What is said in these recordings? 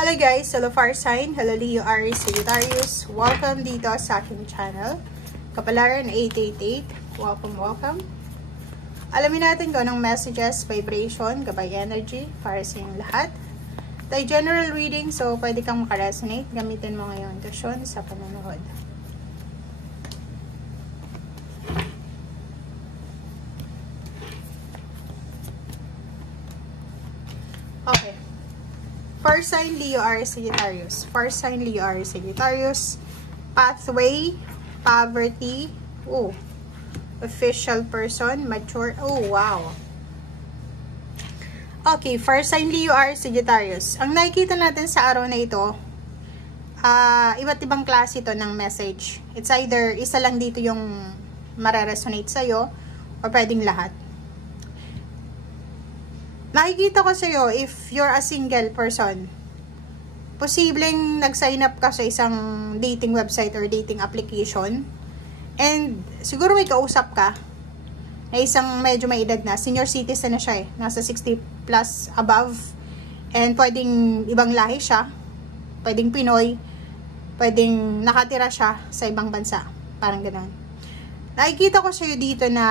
Hello guys, hello Fire Sign, hello Leo, Aries, Sagittarius. Welcome dito sa aking channel. Kapalaran 888. Welcome. Alamin natin kung anong messages, vibration, gabay energy para sa inyong lahat. Tayo general reading, so pwede kang makaresonate. Gamitin mo ngayong intuition sa panonood. Okay. Fire sign, Leo, Aries, Sagittarius. Fire sign, Leo, Aries, Sagittarius. Pathway, poverty. Oh. Official person, mature. Oh, wow. Okay, fire sign, Leo, Aries, Sagittarius. Ang nakikita natin sa araw na ito, iba't ibang klase ito ng message. It's either isa lang dito yung mare-resonate sa'yo or pwedeng lahat. Nakikita ko sa'yo, if you're a single person, posibleng nag-sign up ka sa isang dating website or dating application, and siguro may kausap ka na isang medyo may edad na, senior citizen na siya nasa 60 plus above, and pwedeng ibang lahi siya, pwedeng Pinoy, pwedeng nakatira siya sa ibang bansa, parang gano'n. Nakikita ko sa'yo dito na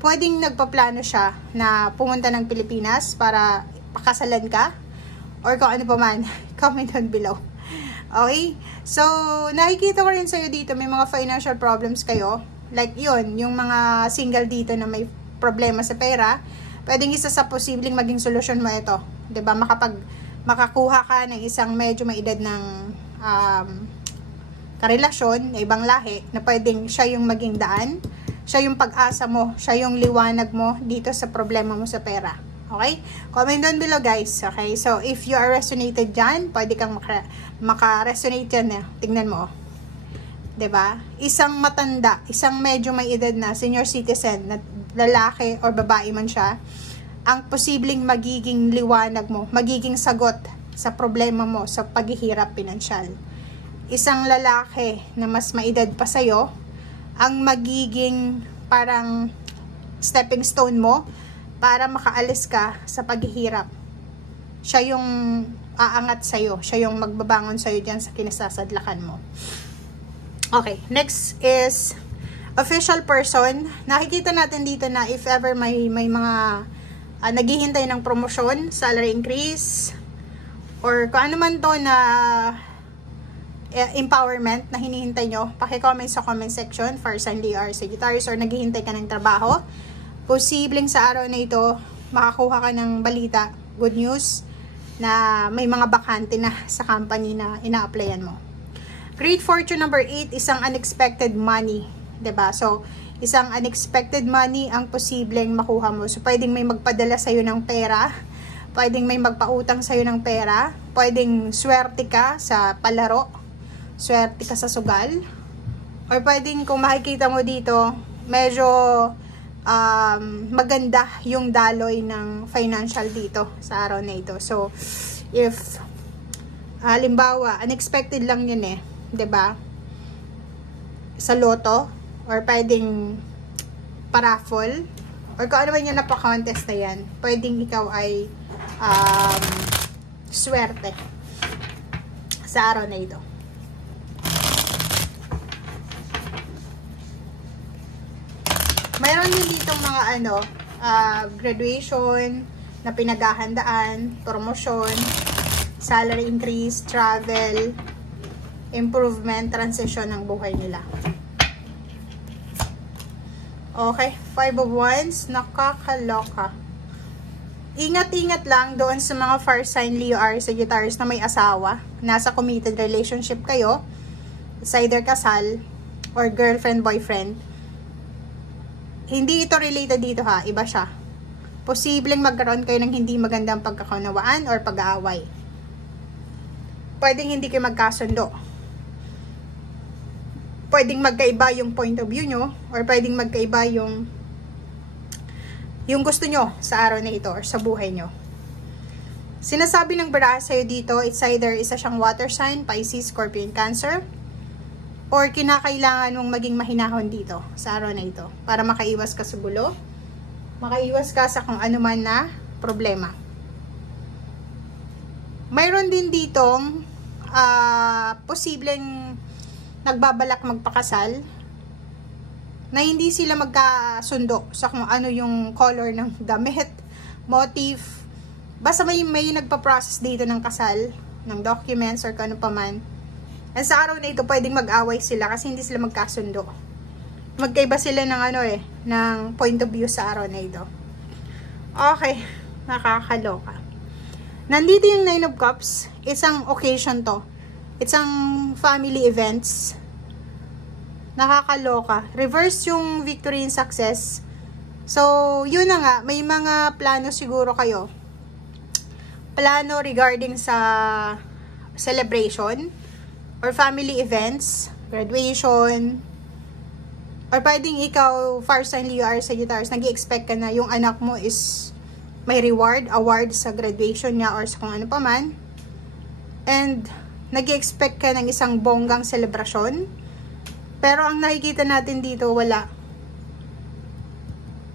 pwedeng nagpaplano siya na pumunta ng Pilipinas para pakasalan ka or kung ano pa man, comment down below. Okay? So, nakikita ko rin sa'yo dito, may mga financial problems kayo. Like yun, yung mga single dito na may problema sa pera, pwedeng isa sa posibleng maging solusyon mo ito. 'Di ba? Makakuha ka ng isang medyo may edad ng karelasyon, na ibang lahi, na pwedeng siya yung maging daan, siya yung pag-asa mo, siya yung liwanag mo dito sa problema mo sa pera. Okay? Comment down below guys. Okay? So, if you are resonated dyan, pwede kang maka-resonate yan. Tingnan mo. 'Di ba? Isang matanda, isang medyo may edad na senior citizen, na lalaki or babae man siya, ang posibleng magiging liwanag mo, magiging sagot sa problema mo sa paghihirap pinansyal. Isang lalaki na mas maedad pa sa'yo, ang magiging parang stepping stone mo para makaalis ka sa paghihirap. Siya yung aangat sa'yo. Siya yung magbabangon sa'yo dyan sa kinasasadlakan mo. Okay, next is official person. Nakikita natin dito na if ever may mga naghihintay ng promotion, salary increase, or kung ano man to na empowerment na hinihintay nyo, paki-comment sa comment section, Fire sign, Leo, Aries, Sagittarius, or naghihintay ka ng trabaho. Posibleng sa araw na ito, makakuha ka ng balita, good news, na may mga bakante na sa company na ina-applyan mo. Great fortune number 8, isang unexpected money. 'Di ba? So, isang unexpected money ang posibleng makuha mo. So, pwedeng may magpadala sa'yo ng pera, pwedeng may magpautang sa'yo ng pera, pwedeng swerte ka sa palaro, swerte ka sa sugal, or pwedeng kung makikita mo dito, medyo maganda yung daloy ng financial dito sa araw na ito. So, if halimbawa, unexpected lang yun 'di ba? Sa loto, or pwedeng paraffle, or kung ano man yung napa-contest na yan, pwedeng ikaw ay swerte sa araw na ito. Mayroon din ditong mga graduation na pinaghahandaan, promotion, salary increase, travel, improvement, transition ng buhay nila. Okay, 5 of Wands, nakakaloka. Ingat-ingat lang doon sa mga fire sign, Leo, Aries, Sagittarius na may asawa, nasa committed relationship kayo, it's either kasal or girlfriend, boyfriend. Hindi ito related dito ha, iba siya. Posibleng magkaroon kayo ng hindi magandang pagkakunawaan or pag-aaway. Pwedeng hindi kayo magkasundo. Pwedeng magkaiba yung point of view nyo, or pwedeng magkaiba yung gusto nyo sa araw na ito or sa buhay nyo. Sinasabi ng baraha sa'yo dito, it's either isa siyang water sign, Pisces, Scorpio, Cancer, or kinakailangan mong maging mahinahon dito sa araw na ito para makaiwas ka sa gulo, makaiwas ka sa kung ano man na problema. mayroon din ditong posibleng nagbabalak magpakasal na hindi sila magkasundo sa kung ano yung color ng damit, motif. Basta may nagpa-process dito ng kasal, ng documents or kano pa man. And sa araw na ito, pwedeng mag-away sila kasi hindi sila magkasundo. Magkaiba sila ng ng point of view sa araw na ito. Okay, nakakaloka. Nandito yung Nine of Cups, isang occasion to. Isang family events. Nakakaloka. Reverse yung victory and success. So, yun na nga. May mga plano siguro kayo. Plano regarding sa celebration or family events, graduation, or pwedeng ikaw, fire sign Leo or Sagittarius, nag-i-expect ka na yung anak mo is may award sa graduation niya or sa kung ano pa man. And, nag-i-expect ka ng isang bonggang celebration. Pero ang nakikita natin dito,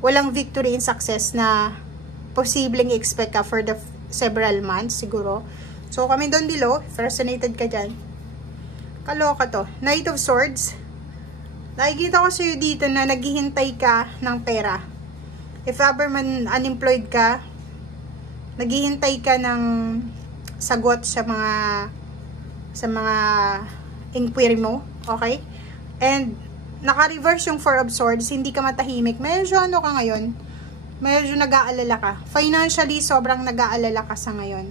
walang victory and success na posibleng i-expect ka for the several months siguro. So, comment down below, if resonated ka dyan. Kaloka to. Knight of Swords. Nakikita ko sa'yo dito na naghihintay ka ng pera. If ever man unemployed ka, naghihintay ka ng sagot sa mga inquiry mo. Okay? And, naka-reverse yung Four of Swords, hindi ka matahimik. Medyo ka ngayon? Medyo nag-aalala ka. Financially, sobrang nag-aalala ka sa ngayon.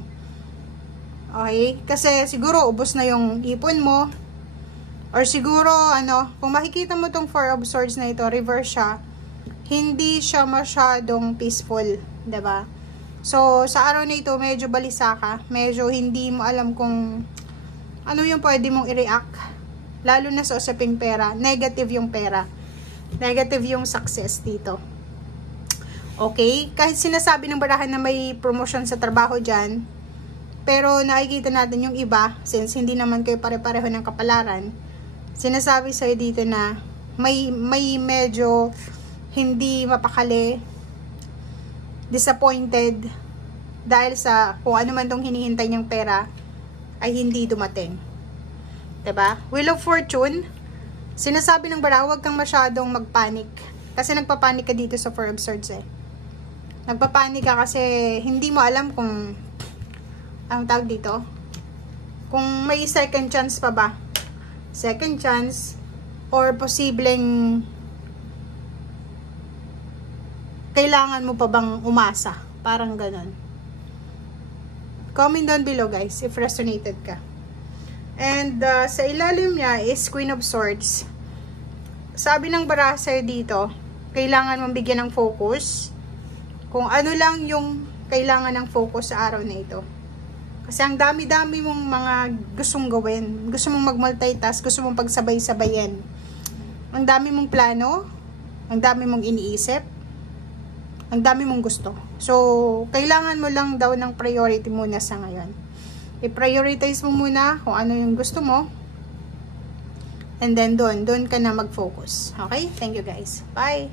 Okay? Kasi, siguro, ubos na yung ipon mo. Or siguro, kung makikita mo tong Four of Swords na ito, reverse siya, hindi siya masyadong peaceful. Diba? So, sa araw na ito, medyo balisa ka. Medyo hindi mo alam kung ano yung pwede mong i-react. Lalo na sa usaping pera. Negative yung pera. Negative yung success dito. Okay? Kahit sinasabi ng barahan na may promotion sa trabaho dyan, pero nakikita natin yung iba, since hindi naman kayo pare-pareho ng kapalaran, sinasabi sa'yo dito na may medyo hindi mapakali, disappointed, dahil sa kung ano man tong hinihintay niyang pera, ay hindi dumating. Diba? Wheel of Fortune, sinasabi ng bara, huwag kang masyadong magpanik. Kasi nagpapanik ka dito sa Four of Swords Nagpapanik ka kasi hindi mo alam kung, ang tawag dito, kung may second chance pa ba. Second chance, or posibleng kailangan mo pa bang umasa. Parang ganun. Comment down below guys, if resonated ka. And sa ilalim niya is Queen of Swords. Sabi ng baraha dito, kailangan mong bigyan ng focus. Kung ano lang yung kailangan ng focus sa araw na ito. Kasi ang dami-dami mong mga gustong gawin. Gusto mong mag-multitask, gusto mong pagsabay-sabayin. Ang dami mong plano, ang dami mong iniisip, ang dami mong gusto. So, kailangan mo lang daw ng priority muna sa ngayon. I-prioritize mo muna kung ano yung gusto mo. And then, doon ka na mag-focus. Okay? Thank you guys. Bye!